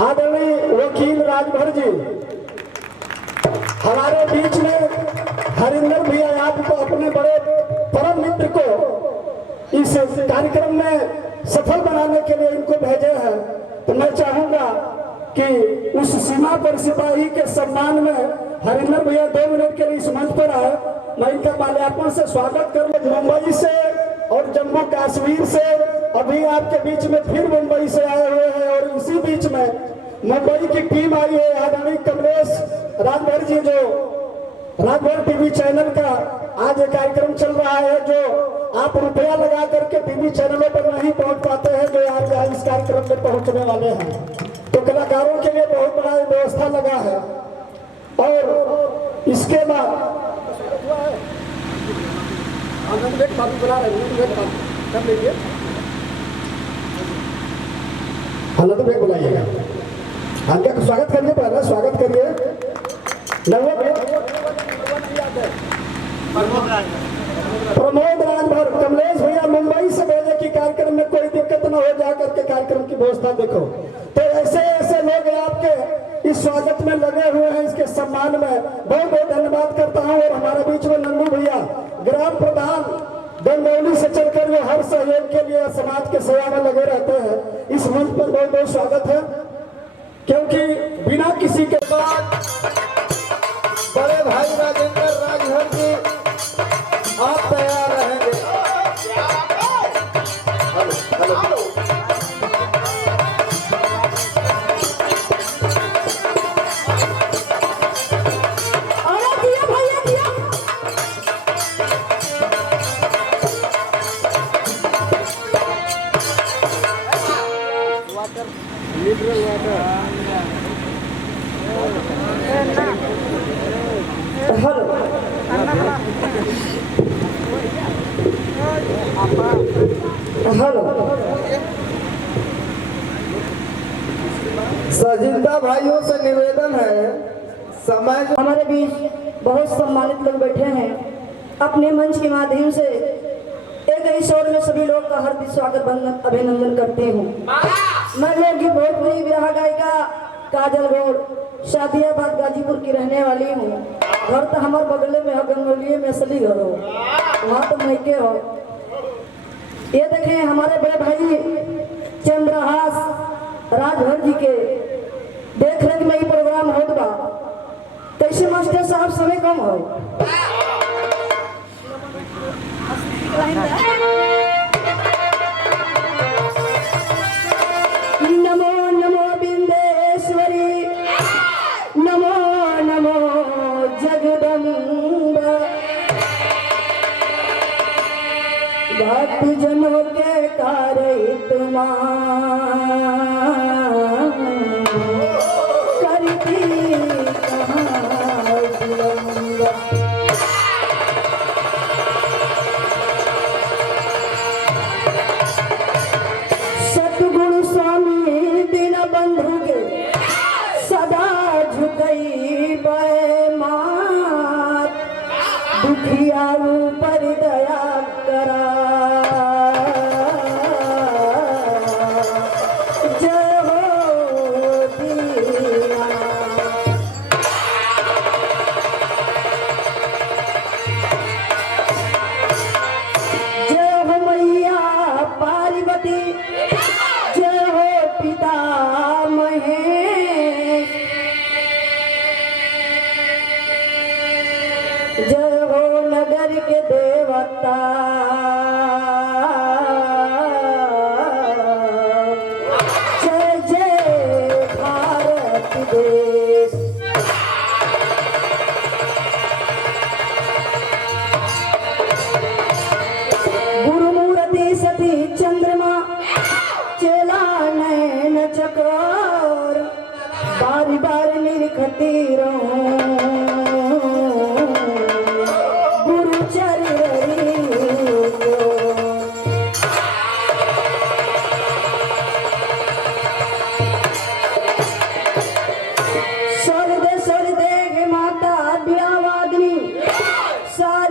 आदरणीय वकील राजभर जी हमारे बीच में, हरिंदर भैया आपको अपने बड़े परम मित्र को इस कार्यक्रम में सफल बनाने के लिए इनको भेजे हैं। तो मैं चाहूंगा कि उस सीमा पर सिपाही के सम्मान में हरिंदर भैया 2 मिनट के लिए इस मंच पर आए। मैं इनका माल्यार्पण से स्वागत करूँ। मुंबई से और जम्मू कश्मीर से अभी आपके बीच में फिर मुंबई से आए हुए हैं, और इसी बीच में मुंबई की टीम आई है। आदरणीय कमलेश राजभर जी, जो राजभर टीवी चैनल का आज एक कार्यक्रम चल रहा है, जो आप रुपया लगा करके टीवी चैनलों पर नहीं पहुंच पाते हैं, जो आज इस कार्यक्रम में पहुंचने वाले हैं। तो कलाकारों के लिए बहुत बड़ा व्यवस्था लगा है। और इसके बाद बुला रहे कर लीजिए, हालत में बुलाइएगा। हम क्या स्वागत करिए, पहला स्वागत करिए। प्रमोद राजभर, कमलेश भैया मुंबई से भेजे कि कार्यक्रम में कोई दिक्कत न हो, जाकर के कार्यक्रम की व्यवस्था देखो। तो ऐसे ऐसे लोग आपके इस स्वागत में लगे हुए हैं, इसके सम्मान में बहुत बहुत धन्यवाद करता हूं। और हमारे बीच में नंदू भैया, ग्राम प्रधान गंगौली से चलकर, जो हर सहयोग के लिए समाज के सेवा में लगे रहते हैं, इस मंच पर बहुत बहुत स्वागत है। क्योंकि बिना किसी के बाद बड़े भाई राजेंद्र राजभर जी आप तैयार रहेंगे। हेलो हेलो सजिंदा भाइयों से निवेदन है, समय हमारे बीच बहुत सम्मानित लोग बैठे हैं। अपने मंच के माध्यम से एक ही शोर में सभी लोग का हार्दिक स्वागत अभिनंदन करते हूँ। मैं लोग भोजपुरी विरहा गायिका काजल गौड़, शादियाबाद गाजीपुर की रहने वाली हूँ। घर तो हमारे बगले में हो, गंगौली में असली घर हो, वहाँ तो मैके हो। ये देखें हमारे बड़े भाई चंद्रहास राजभर जी के देख रेख में ही प्रोग्राम होता बा। कैसे मास्टर साहब समय कम हो। नमो नमो बिंदेश्वरी, नमो नमो जगदम्बा, भक्त जनों के कार्य तुम्हारा करती कहाँ विलंब। सतगुरु स्वामी दीन बंधु के सदा झुकई बैमात, दुखिया पर दया करा। जय हो नगर के देवता, जय जय भारत देश। गुरुमूर्ति सती चंद्रमा, चेला नैन चकोर, बारी बारी निरखती रहूं।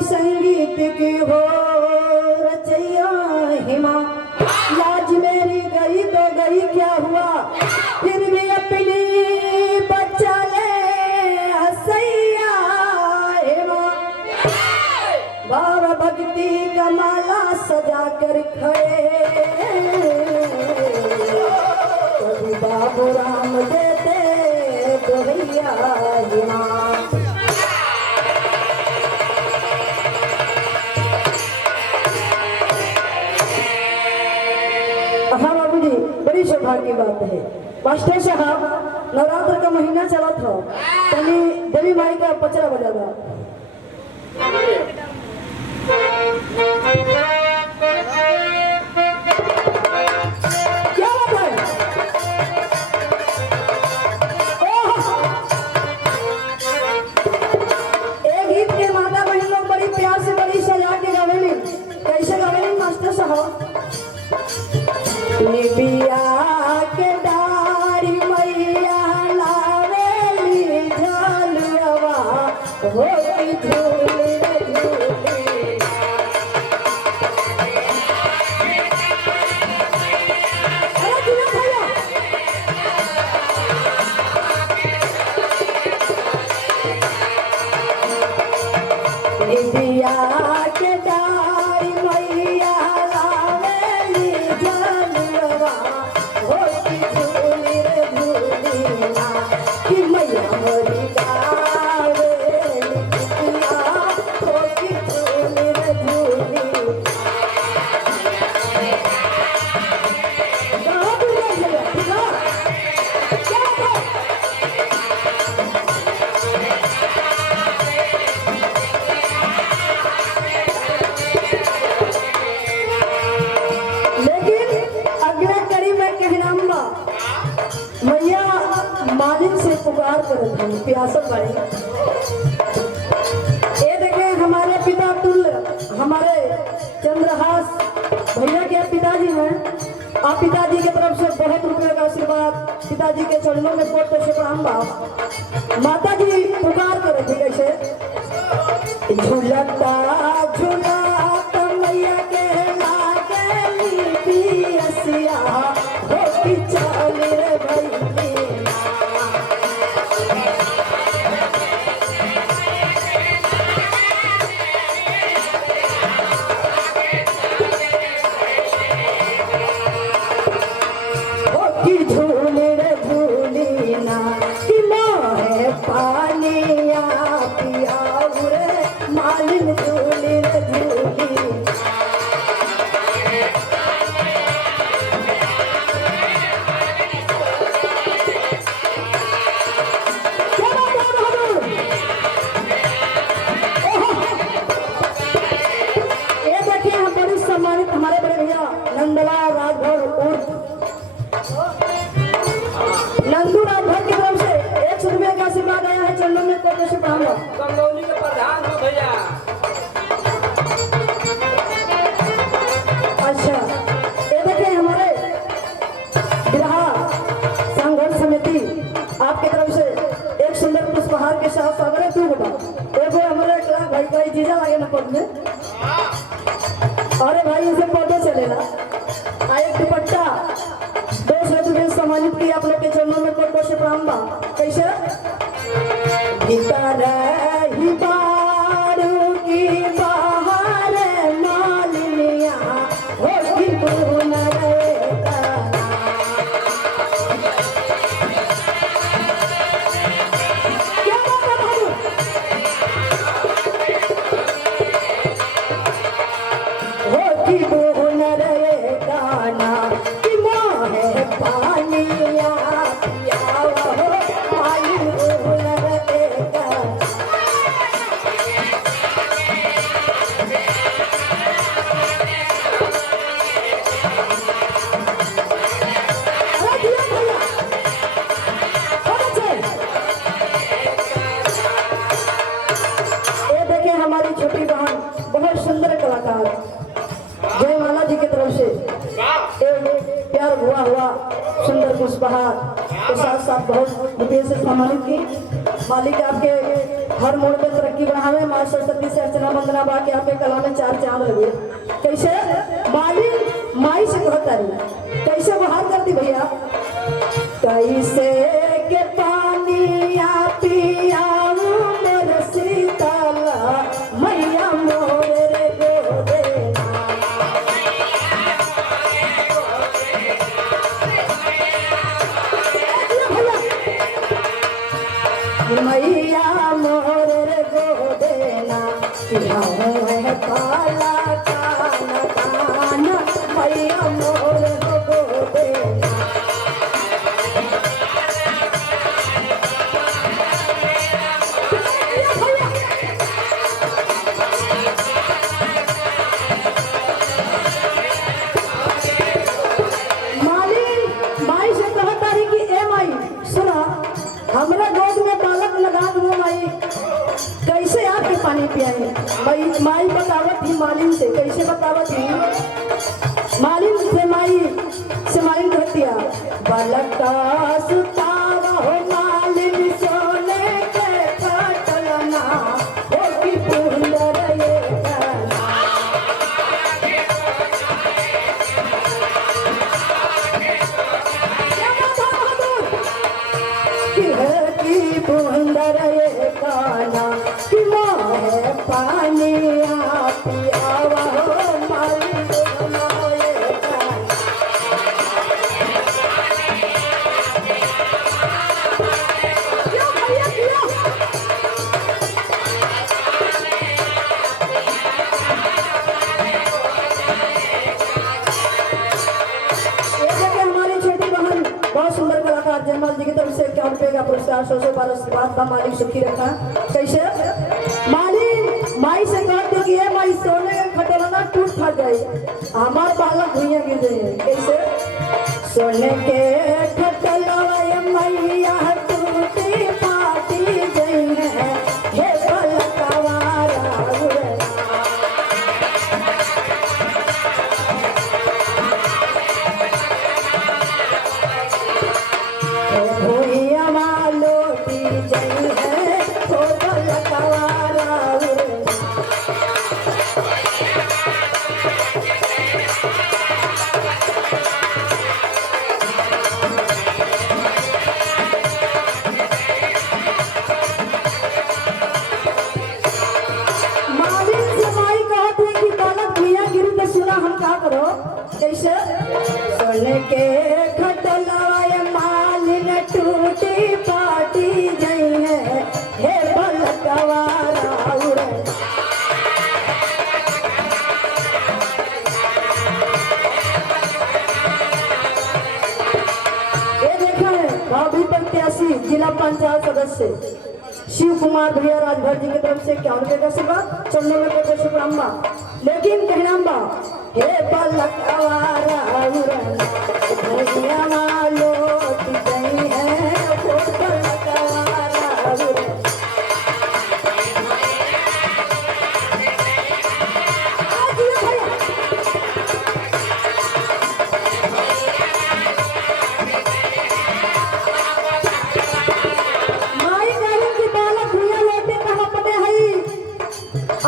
संगीत की हो रचैया हिमा, लाज मेरी गई तो गई, क्या हुआ फिर भी अब सजा कर खड़े, कभी बाबू राम देते दोहैया यहाँ। हाँ बाबू जी, बड़ी सौभाग्य की बात है। मास्टर साहब, नवरात्र का महीना चला था, तभी देवी माई का पचरा बजा था। क्या बात है? एक गीत के माता बहन लोग बड़ी प्यार से बड़ी सजा के गावेली। कैसे गावेली मास्टर साहब? निबिया के डारी मैया लावेली झलवा होती झूले झूले। अरे दिया भैया, निबिया के डारी मैया लावेली झलवा होती झूली रे झूलीना कि मैया मोरी गावेली कितिया होती झूली रे झूली। कहाँ दूर गए भैया? ठीक है? क्या है? लेकिन अगला कड़ी में कहना मैया मालिक से पुकार करत हूँ प्यासल बड़ी। ये देखें हमारे पिता तुल्य हमारे चंद्रहास भैया के पिताजी हैं। आप पिताजी की तरफ से बहुत रुपये का आशीर्वाद, पिताजी के चरणों में कोट से प्रणाम बा। माता जी पुकार करे थे कैसे? झूलता झूलता मैया के लागली पियसिया होती चल रे भैया। होती झूली रे झूली ना कि मोहे पानिया पियाऊ रे मालिन झूली रे झूली। क्या बात है बहादुर? ओहो! ये देखिए हम बड़ी सम्मानित हमारे बड़े भैया नंदलाल राजभर उर्फ नंदू राजभर की तरफ से 100 रुपये का आशीर्वाद आया है। चरणों में कोटे से प्रणाम। कंगौली के प्रधान हो भैया। अच्छा, ये देखिए हमारे विवाह संघर्ष समिति आपकी तरफ से एक सुंदर पुष्पहार के साथ स्वागत है। तू बता एक हमारे क्लास भाई का जीजा लगे ना पद में। अरे भाई इसे पौधे चलेगा। एक दुपट्टा 200 रुपये सम्मानित की आप लोग के चरणों में कोट से प्रणाम बा। कैसे? भीतर ही बारू की बाहर मालिनिया होती पूर्ण रहेगा। क्या बात है बहादुर? होती पूर्ण रहेगा ना कि मोहे पानिया पियावा हो मालिन पूर्ण रहेगा। अरे दिया भैया, बहुत अच्छे। ये देखिए हमारी छोटी बहन बहुत सुंदर कलाकार जयमाला जी की तरफ से एक प्यार हुआ सुंदर पुष्पहार के साथ साथ बहुत रुपये से सम्मानित की। मालिक आपके हर मोड़ पे तरक्की बढ़ावे। माँ सरस्वती से अर्चना वंदना बा के आपके कला में 4 चांद लगे। कैसे? मालिक माई से कहता रही कैसे बहार कर दी भैया? कैसे के पानिया पियाऊ मोर सीतला मैया मोर रे गोदेना। पियाई। माई बतावत थी मालिन से, कैसे बतावत थी मालिन कहतिया बलका सुतावा हो मालिन सोने के खटलना हो की पुंदर ये की पुंदर ये काना कि मोहे पानी पियावा हो मालिन सोने जयमाल जी की तरफ से 51 रुपए का पुरस्कार 100 बार आशीर्वाद का मालिक सुखी रखा। कैसे मालिक माई से कहते कि ये माई सोने का खटोला टूट फट गए हमारे बालक भुइया गिर गए। कैसे सोने के खटोला मैया टूटी पाटी गई है हे बलकवारा कैसे सोने के खटोला मालिन टूटी पाटी गई है हे बलकवारा ये देखा है भाभी प्रत्याशी जिला पंचायत सदस्य शिव कुमार भैया राजभर जी की तरफ से 51 रुपए का सेवा चरणों में करते शुक्राम्बा। लेकिन कहनाम्बा हे बलकवारा भैया मालो गई है वो बलकवारा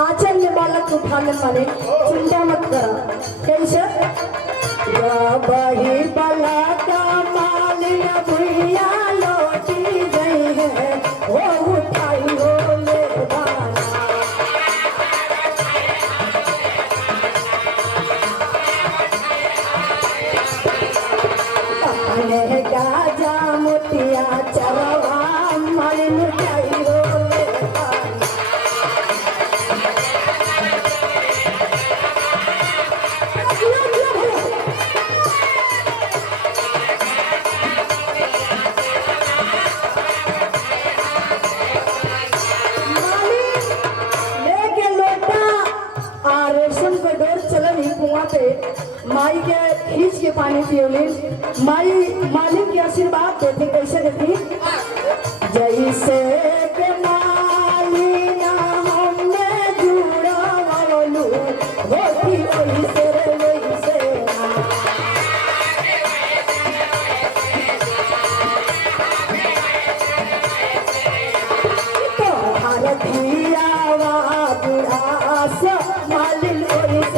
आंचल में बालक उठाने वाले चिंता मत करा। कैसे बही बला का मालिन भैया लौटी गई है वो उठाई हो ले अपने गाजा मोतिया चरवा मालिन उठाई हो ले माई के खींच के पानी पियोली माई मालिक के आशीर्वाद देती। कैसे देती जैसे के मालिना हमने जुड़ा वालू होती वैसे वैसे तो भारतीय मालिन वैसे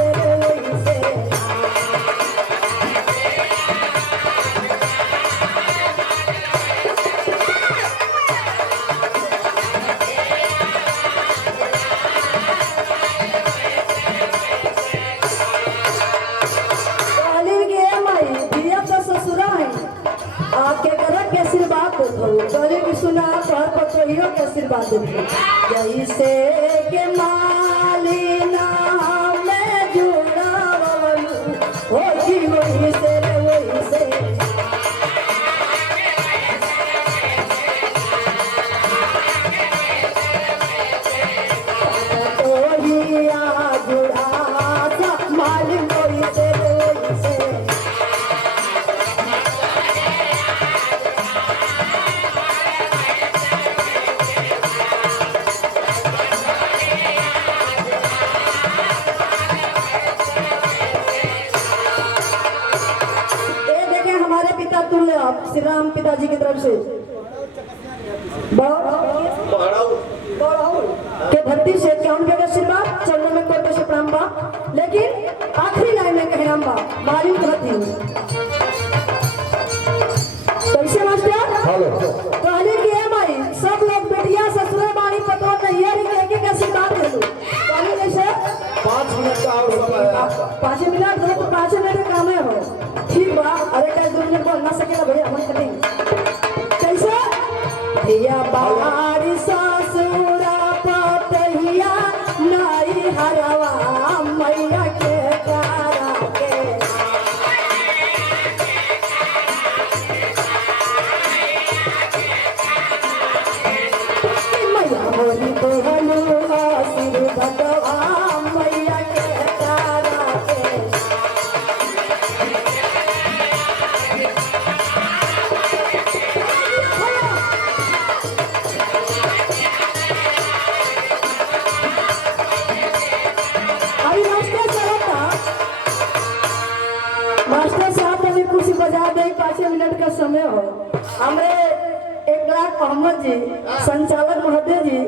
सुना पर पतोहियों के आशीर्वाद देती जैसे के मालिना में जुड़ा होती वही से जुड़ा मालिन वही से श्री राम पिताजी की तरफ से के धरती से क्या उनके आशीर्वाद चरणों में कोटि से प्रणाम बा। लेकिन आखिरी लाइन में कहना बा मालूम रहती कैसे मास्टर पहले की है भाई सब लोग बेटिया ससुर बाड़ी पतो नहीं है एक आशीर्वाद दे दो पहले जैसे 5 मिनट का और समय है। 5 मिनट दो तो 5 मिनट काम है हो ठीक बा। अरे कल 2 मिनट बोल ना सकेला भैया हम करेंगे कैसे भैया बाड़ी ससुरा पतहिया नाई हरवा मैया के तारा के मैया मोरी बोलू आशीर्वाद मैया के तारा के अभी मास्टर साहब ने कुर्सी बजा दे 5 मिनट का समय हो। हमरे 1 लाख अहमद जी संचालक महोदय जी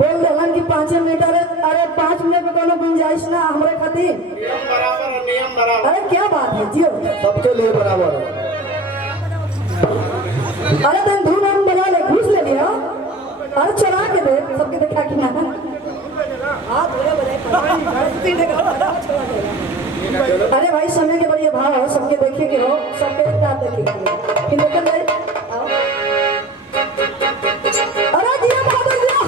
बोल रहे कि 5 मिनट अरे 5 मिनट में कोनो गुंजाइश ना हमारे खातिर नियम बराबर। अरे क्या बात है जियो सबके लिए बराबर है। अरे दिन धूम हम बजा ले घुस ले लिया अरे चला के दे सबके देखा कि ना अरे भाई समय के बड़ी भाव हो सबके देखे के हो सबके एक साथ देखे के इन लेकर जाए अरे दिया बहादुर दिया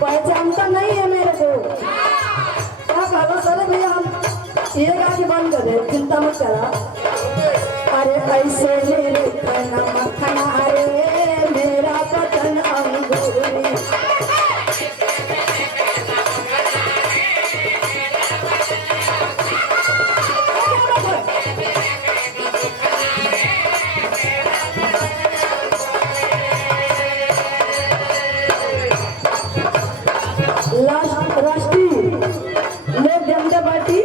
पहचानता नहीं है मेरे को क्या कहा सर भैया हम ये गाड़ी बंद कर दे चिंता मत करा अरे ऐसे मेरे खाना मखना रे मेरा बदन अंगूरी राष्ट्रीय लोक जनता पार्टी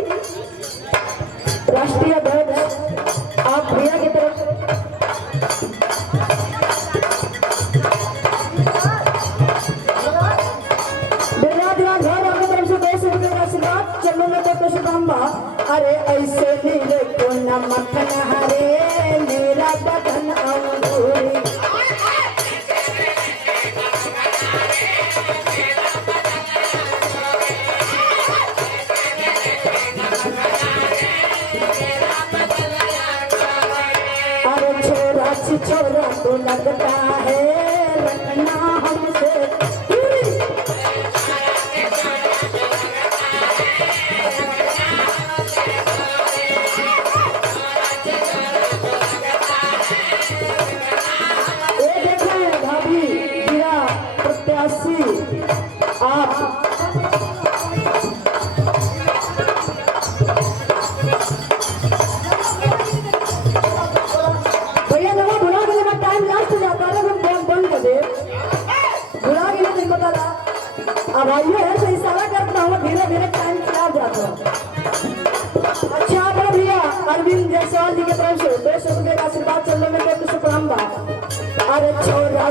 राष्ट्रीय अध्यक्ष आप भैया की तरफ बिरला घर आपकी तरफ से 200 रुपये का आशीर्वाद चलो में तो शुभकामना। अरे ऐसे नीले को न मखना रे मेरा बदन अंगूरी छोरा तो लगता है रखना हमसे दूरी ये देखें भाभी मेरा प्रत्याशी आप अब आइए ऐसे इशारा करता हूँ धीरे धीरे टाइम खराब जाता है। अच्छा आप भैया अरविंद जायसवाल जी की तरफ से 200 रुपये का आशीर्वाद चलने में तो प्रणाम बा। अरे छोरा